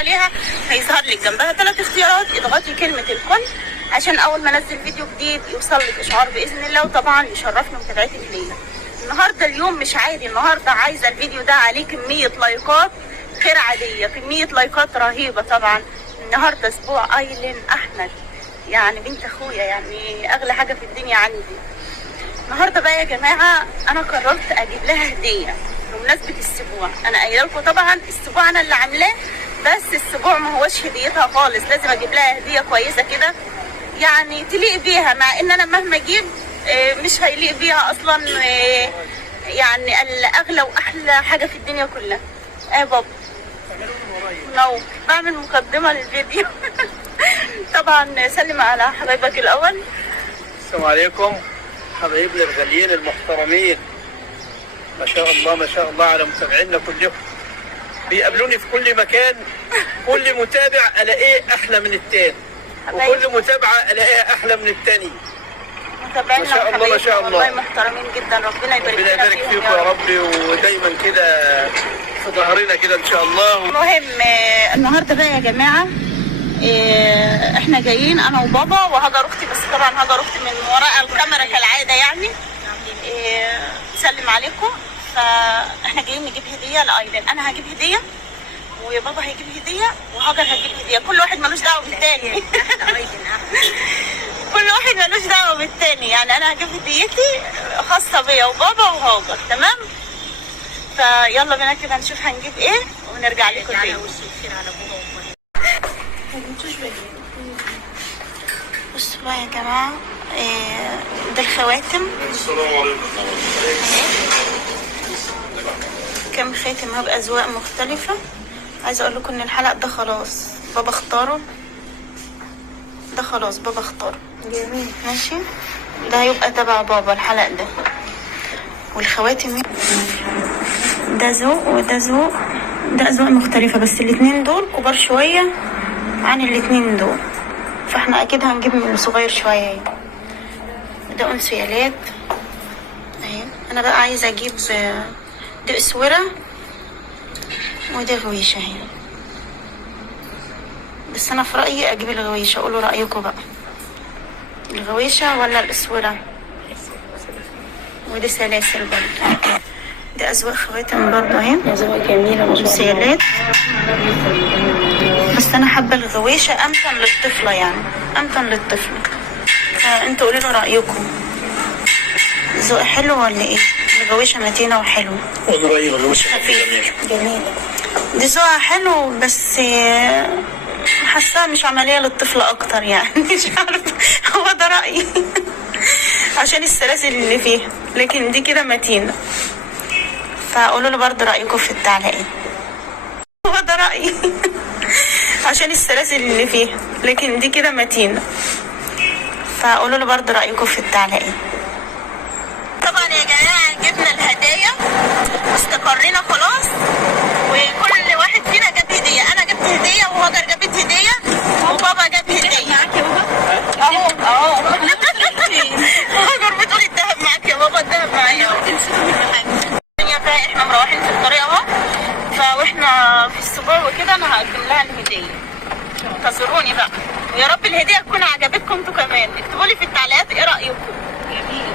عليها هيظهر لك جنبها 3 اختيارات، اضغطي كلمه الكل عشان اول ما انزل فيديو جديد يوصل لك اشعار باذن الله. وطبعا يشرفني متابعتك ليا. النهارده اليوم مش عادي، النهارده عايزه الفيديو ده عليه كميه لايكات غير عاديه، كميه لايكات رهيبه. طبعا النهارده اسبوع ايلين احمد، يعني بنت اخويا، يعني اغلى حاجه في الدنيا عندي. النهارده بقى يا جماعه انا قررت اجيب لها هديه بمناسبه السبوع. انا قايله لكم طبعا السبوع انا اللي عاملاه، بس السبوع ما هوش هديتها خالص، لازم اجيب لها هديه كويسه كده يعني تليق بيها، مع ان انا مهما اجيب مش هيليق بيها اصلا. يعني الاغلى واحلى حاجه في الدنيا كلها. يا بابا نو بعمل مقدمه للفيديو. طبعا سلم على حبايبك الاول. السلام عليكم حبايبنا الغاليين المحترمين، ما شاء الله ما شاء الله على متابعينا كلهم، بيقابلوني في كل مكان، كل متابع الاقيه احلى من التاني، وكل متابعه الاقيها احلى من التاني. متابعينا ما شاء الله ما شاء الله، والله محترمين جدا، ربنا يبارك ربنا يبارك فيكم يا رب، ودايما كده في ظهرنا كده ان شاء الله. المهم النهارده بقى يا جماعه احنا جايين انا وبابا وهاجر اختي، بس طبعا هاجر اختي من وراء الكاميرا كالعاده يعني. سلم عليكم. فاحنا جايين نجيب هديه لايلين، انا هجيب هديه وبابا هيجيب هديه وهاجر هتجيب هديه، كل واحد ملوش دعوه بالتاني. كل واحد ملوش دعوه بالتاني، يعني انا هجيب هديتي خاصه بيا وبابا وهاجر، تمام؟ فيلا بينا كده نشوف هنجيب ايه ونرجع لكم تاني. بصوا بقى يا جماعه، ده الخواتم. السلام عليكم. كم خاتم بأذواق مختلفة. عايزة اقول لكم ان الحلق ده خلاص بابا اختاره، ده خلاص بابا اختاره. جميل ماشي، ده هيبقى تبع بابا الحلق ده. والخواتم ده ذوق وده ذوق، ده اذواق مختلفة، بس الاتنين دول كبار شوية عن الاتنين دول، فاحنا اكيد هنجيب من صغير شوية. ده انسيالات اهي. انا بقى عايزة اجيب دي اسورة ودي غويشة اهي، بس انا في رأيي اجيب الغويشة. قولوا رأيكم بقى، الغويشة ولا الاسورة؟ ودي سلاسل برضه، دي اذواق خواتم برضه اهي، اذواق جميلة ما شاء الله، بس انا حابة الغويشة امتن للطفلة، يعني امتن للطفلة. انتوا قولوا لي رأيكم، ذوق حلو ولا ايه؟ الغويشة متينة وحلو. رأيي الغويشة جميل، دي ذوقها حلو، بس حاساها مش عملية للطفل اكتر يعني. مش عارفة، هو ده رأيي. عشان السلاسل اللي فيها، لكن دي كده متينة. فقولوا لي برضه رأيكم في التعليقات. هو ده رأيي. عشان السلاسل اللي فيها، لكن دي كده متينة. فقولوا لي برضه رأيكم في التعليقات. طبعا يا جماعة جبنا الهدايا واستقرينا خلاص، وكل واحد فينا جاب هدية. انا جبت هدية وهاجر جابت هدية وبابا جاب هدية. اهو هاجر بتقول الدهب معاك يا بابا، الدهب معايا اهو. الدنيا بقى احنا مروحين في الطريق اهو، فاحنا في السبوع وكده انا هقدم لها الهدية. انتظروني بقى، ويا رب الهدية تكون عجبتكم انتوا كمان. اكتبوا لي في التعليقات ايه رأيكم. جميل.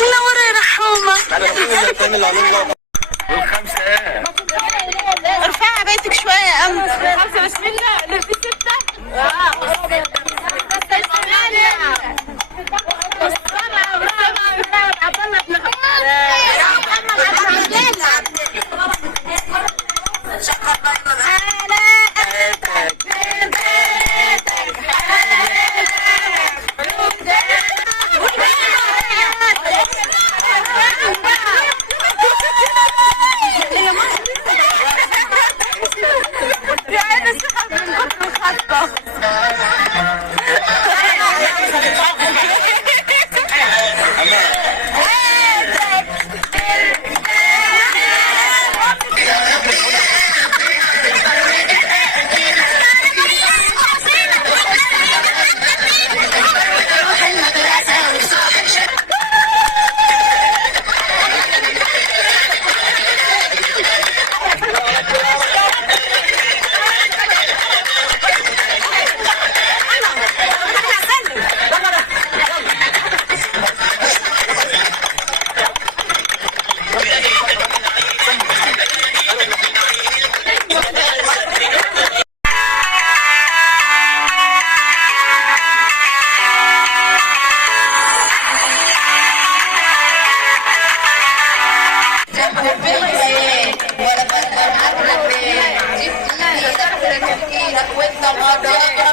منورة يا رحومة. والخمسة ايه؟ ارفعي بيتك شوية يا أم. خمسة بسم الله، اللي في 6.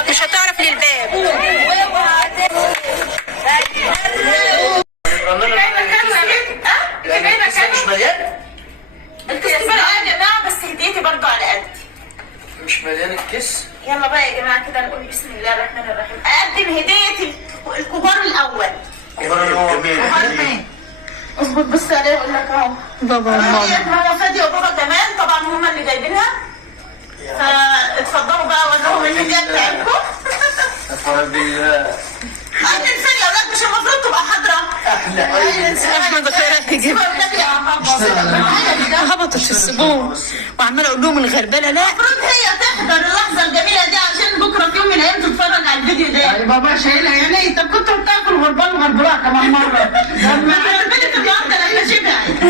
مش هتعرف للباب. مش مليان؟ الكيس بقى يا جماعه، بس هديتي برضو على قد. مش مليان الكيس؟ يلا بقى يا جماعه كده نقول بسم الله الرحمن الرحيم. اقدم هديه الكبار الاول. جميل. اظبط بص عليه اقول لك اهو. بابا وماما. ديت ماما فاديه وبابا كمان، طبعا هم اللي جايبينها. فاتفضلوا بقى وريهم الهديه بتاعتكم. اتفرج بالله. عندي فين يا اولاد؟ مش المفروض تبقى حاضره؟ احمد خيرات يجيب هبطت في السبوع وعماله اقول لهم الغربله لا. المفروض هي تحضر اللحظه الجميله دي عشان بكره في يوم من الايام تتفرج على الفيديو ده. يا بابا شايلها يعني انت كنت بتاكل غربان غربان كمان مره. لما غربلت النهارده لما شبعت.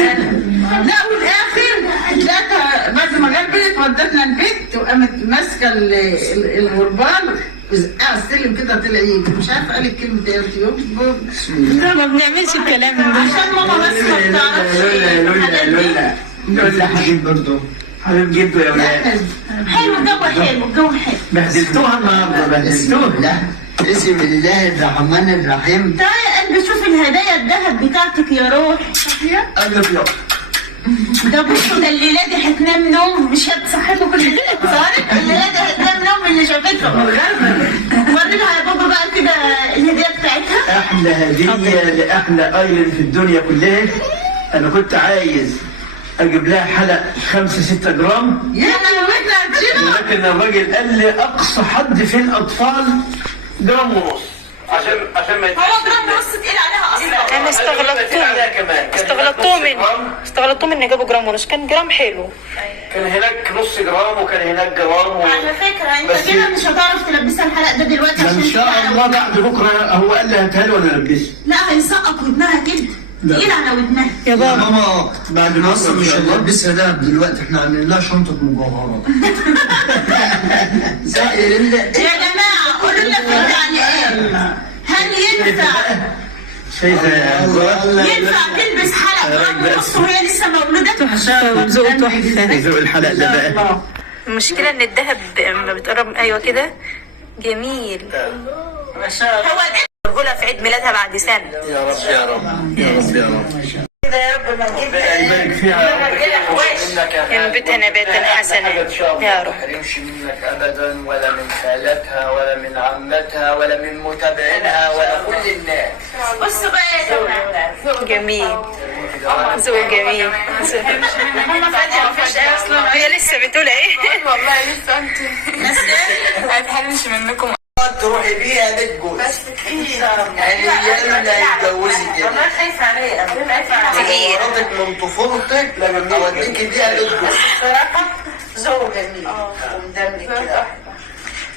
لا والاخر لقيتها بعد ما غربلت ودتنا البيت وقامت ماسكه الغربان على السلم كده طلع يجي مش عارفه قالت كلمه ايه لا ما بنعملش الكلام ده عشان ماما بس ما بتعرفش لولا حبيب برضه. حبيب جده يا ولاد. حلو الجو، حلو الجو حلو. بهدلتوها النهارده، بهدلتوها. لا بسم الله الرحمن الرحيم. تعالى يا قلبي شوف الهدايا الذهب بتاعتك يا روح. ابيض. ده بصوا، ده الليله دي هتنام نوم مش هتصحيكوا كل الليله. صارت الليله دي هتنام نوم من اللي شافته. ورينا يا بابا بقى كده الهديه بتاعتها. احلى هديه لاحلى ايلن في الدنيا كلها. انا كنت عايز اجيب لها حلق 5-6 جرام، يا لهوي لكن الراجل قال لي اقصى حد في الاطفال جرام ونص. عشان ما هو جرام ونص تقيل عليها اصلا. انا استغلطتهم ان جابوا جرام ونص. كان جرام حلو. كان هناك نص جرام وكان هناك جرام على فكره انت كده مش هتعرف تلبسها الحلق ده دلوقتي عشان ان شاء الله بعد بكره هو قال لي هاتها لي وانا البسها. لا هيسقط ودنها كده تقيل على ودنها. يا يا بابا ماما بعد ما اصلا مش هنلبسها دهب دلوقتي، احنا عاملين لها شنطه مجوهرات. يا جماعه قولوا لنا في التعليقات، هل ينفع شايفه تلبس حلق جرام ونص وهي لسه مولوده؟ تحفه وذوق تحفه. ذوق الحلق ده بقى. المشكله ان الذهب لما بتقرب ايوه كده جميل. ما شاء الله. هو ده رجولة في عيد ميلادها بعد سنه. يا رب يا رب يا رب يا رب. كده يا رب ما ربنا يبارك فيها ينبتها نباتا حسنا يا رب. ما تحرمش منك ابدا، ولا من خالتها ولا من عمتها ولا من متابعينها ولا كل الناس. بصوا بقى يا جماعه، جميل ذوق جميل. هم فاديه مفيش ايه اصلا. هي لسه بتقول ايه؟ والله لسه انت ما تحرمش منكم. تروحي بيها بيت جوز بس كتير يعني اللي هيتجوزك كده. والله خايفه عليها خايفه عليها. مراتك من طفولتك لما اوديكي بيها بيت جوز. بصراحه ذوق جميل ومدمج كده.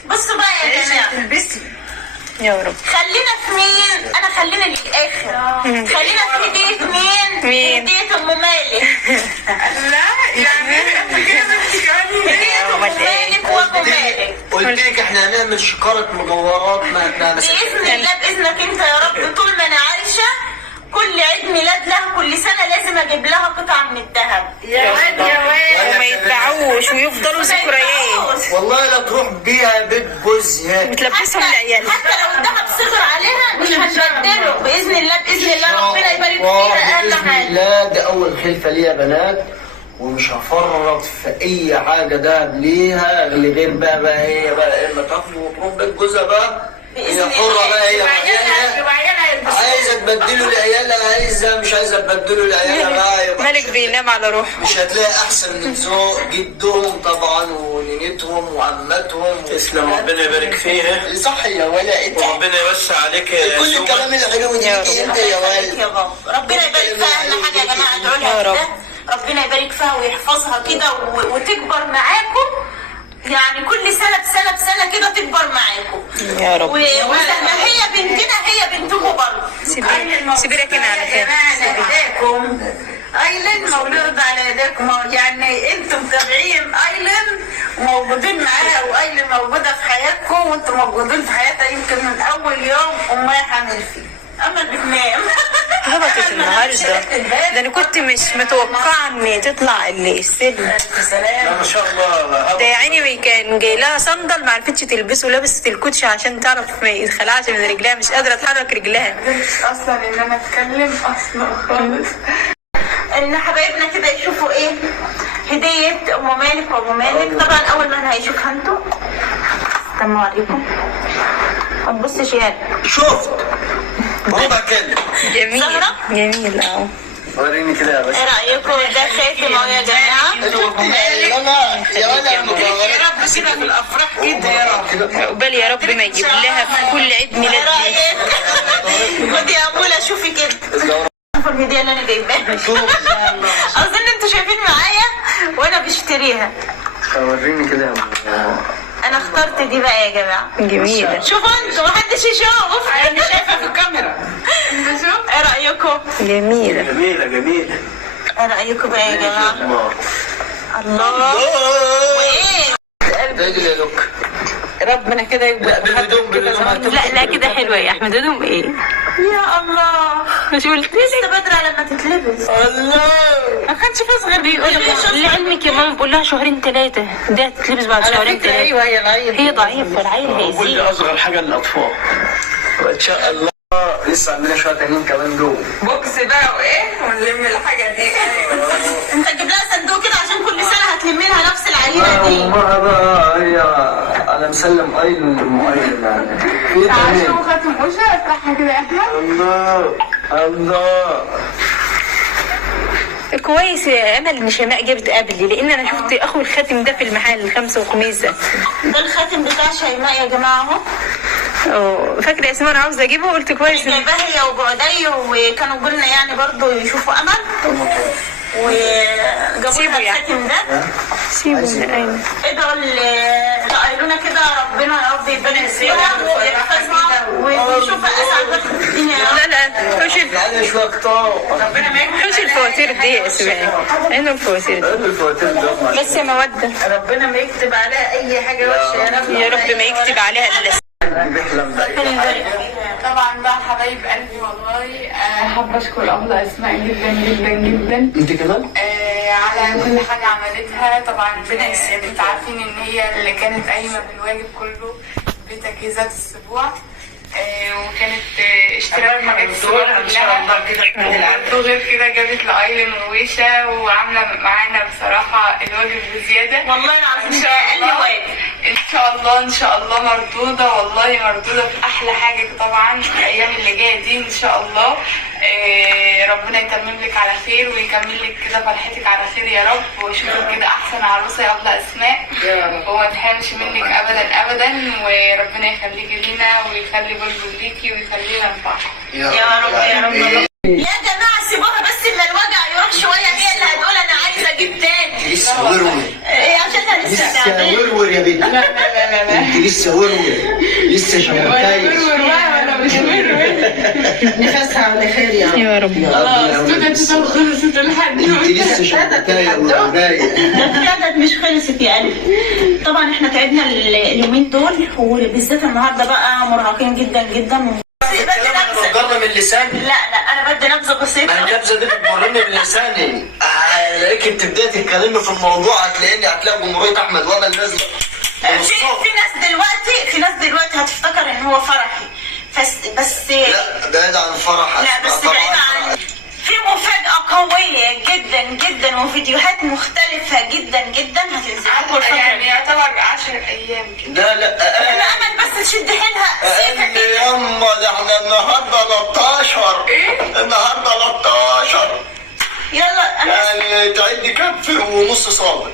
بصوا بقى يا جماعه، تلبسي يا رب. خلينا في مين؟ انا خلينا للاخر. خلينا في هديه مين؟ مين؟ هديه ام مالك. لا يعني هديه ام مالك وابو مالك. قلت لك احنا هنعمل شكاره مجوهرات ما باذن الله باذنك انت يا رب، طول ما انا عايشه كل عيد ميلاد لها كل سنه لازم اجيب لها قطعه من الذهب. يا واد يا واد. وما يتباعوش ويفضلوا ذكريات. والله لا تروح بيها بيت جوزها. بتلبسهم لعيالها. حتى لو الذهب صغر عليها مش هنبدله باذن الله باذن الله. ربنا يبارك فيها اقل بإذن حاجه. الله ده أول خلفة ليها بنات، ومش هفرط في أي حاجة دهب ليها اللي غير بقى هي بقى إما تاخده وتروح بيت جوزها بقى. هي حرة بقى هي وعيالها. عايزة تبدله لعيالها، عايزة مش عايزة تبدله لعيالها بقى يبقى مالك بينام على روحه. مش هتلاقي أحسن من ذوق جدهم طبعا ونينتهم وعمتهم. تسلم، ربنا يبارك فيها. صح يا ولا انت وربنا يوسع عليك يا كل الكلام الحلو ده انت يا ولد. يا بابا ربنا يبارك فيها. اهم حاجه يا جماعه ادعوا لها كده، ربنا يبارك فيها ويحفظها كده وتكبر معاكم. يعني كل سنه بسنه كده تكبر معاكم يا رب. ولما هي بنتنا هي بنتكم برضه. سيبي لك على خير. على ايديكم. ايلين مولود على ايديكم، يعني انتم متابعين ايلين وموجودين معاها، وايلين موجوده في حياتكم وانتم موجودين في حياتها يمكن من اول يوم امها حامل فيه. اما بتنام هبطت النهارده. ده انا كنت مش متوقعه ان تطلع السلم. لا ما شاء الله. ده يا عيني كان جاي لها صندل ما عرفتش تلبسه، لبست الكوتش عشان تعرف ما يتخلعش من رجلها، مش قادره تحرك رجلها. اصلا ان انا اتكلم اصلا خالص. ان حبايبنا كده يشوفوا ايه هدية ام مالك وابو مالك. طبعا اول ما هيشوفها انتوا استنوا عليكم ما تبصش يعني. شفت ربع كده جميل زهرة؟ جميل. وريني كده يا باشا. ايه رايكم؟ ده خاتم اهو يا جماعه. يا ولد يا رب كده في الافراح كده يا رب. عقبال يا رب ما يجيب لها في كل عيد ايه ميلاد. رايك؟ خدي يا اموله شوفي كده. شوفوا الهديه اللي انا جايباها. اظن انتوا شايفين معايا وانا بشتريها. وريني كده يا انا اخترت دي بقى يا جماعه. جميلة شوفوا انتوا محدش يشوف. انا شايفه في الكاميرا. ايه رايكم؟ جميلة. جميلة جميلة. ايه رايكم بقى يا جماعه؟ الله. وايه؟ رجل يا لوك. ربنا كده يبقى بالهدوم لا لا كده حلوة يا احمد. هدوم ايه؟ يا الله. مش قلت لسه بدري على ما تتلبس. ما كانش في صغير بيقول لعلمك يا ماما بقول لها شهرين ثلاثة، ده هتتلبس بعد شهرين ثلاثة. ايوه هي العين هي ضعيفة العيل قول هيزيد. لي اصغر حاجة للاطفال. ان شاء الله لسه عندنا شويه تانيين كمان جوه. بوكس بقى وايه ونلم الحاجه دي. انت تجيب لها صندوق كده عشان كل سنه هتلمي لها نفس العينه دي. امها بقى هي انا مسلم ايلون لام ايلون يعني. في عشان تاني. خاتم وشها افتحها كده يا احمد. الله الله. كويس يا امل ان شيماء جابت قبلي، لان انا شفت اخو الخاتم ده في المحل الخمسة وخميس ده. ده الخاتم بتاع شيماء يا جماعه اهو. فاكره اسمها انا عاوزه اجيبه قلت كويس. جايباها هي وبعدي وكانوا قلنا يعني برضو يشوفوا امل وجابوا لها الخاتم ده. سيبه من اين. ادعوا لقايلونا كده ربنا يا رب يبارك فيها ويحفظها ويشوفها اسعد في الدنيا. لا لا حوش تعالى شويه كتار. حوش الفواتير دي يا اسماء. عندهم الفواتير دي الفواتير ده بس يا مودة. ربنا ما يكتب عليها اي حاجه وحشه يا رب. يا رب ما يكتب عليها الا طبعا بقى حبايب قلبي والله حابه اشكر ابله اسماء جدا جدا جدا. انت كمان؟ على كل حاجه عملتها. طبعا ربنا يسعدك. انتوا عارفين ان هي اللي كانت قايمه بالواجب كله بتجهيزات الاسبوع. وكانت اشتراك حاجات الصغيرة كلها. وغير كده جابت لايلن وويشة وعاملة معانا بصراحة الواجب بزيادة. والله العظيم ان شاء الله ان شاء الله ان شاء الله مردودة. والله مردودة في احلى حاجة طبعا في الايام اللي جاية دي ان شاء الله. ربنا يتمم لك على خير ويكمل لك كده فرحتك على خير يا رب. واشوفك كده احسن عروسة يا ابله اسماء وما تحرمش منك ابدا ابدا. وربنا يخليكي لينا ويخلي برضه ليكي ويخلينا لبعض يا رب يا رب. يا جماعه سيبوها بس اما الوجع يروح شويه. هي اللي هتقول انا عايزه اجيب تاني. لسه ورور. عشان لسه تعبانه. ورور يا بنت. انت لسه ورور. لسه شمرتايش. ولا مش نفسها على خير يا رب. يا رب. خلاص خلصت لحد انت لسه شمرتايش ورايق. العدد مش خلصت يا قلبي. طبعا احنا تعبنا اليومين دول وبالذات النهارده بقى مرهقين جدا جدا. بتجر من لساني. لا انا بدي نبذه بسيطه. ما النبذه دي بتمرني من لساني. هلاقيك بتبداي تتكلمي في الموضوع هتلاقي جمهوريه احمد ولا نازله. في ناس دلوقتي هتفتكر ان هو فرحي بس لا بعيد عن فرحك. لا بس بعيد عن في مفاجأة قوية جدا جدا وفيديوهات مختلفة جدا جدا هتنزل لكم الفترة يعني يعتبر 10 ايام كده. لا انا امل بس تشد حيلها. يما ده احنا النهارده 13. ايه؟ النهارده 13. يلا انا يعني تعدي كف ونص صابر.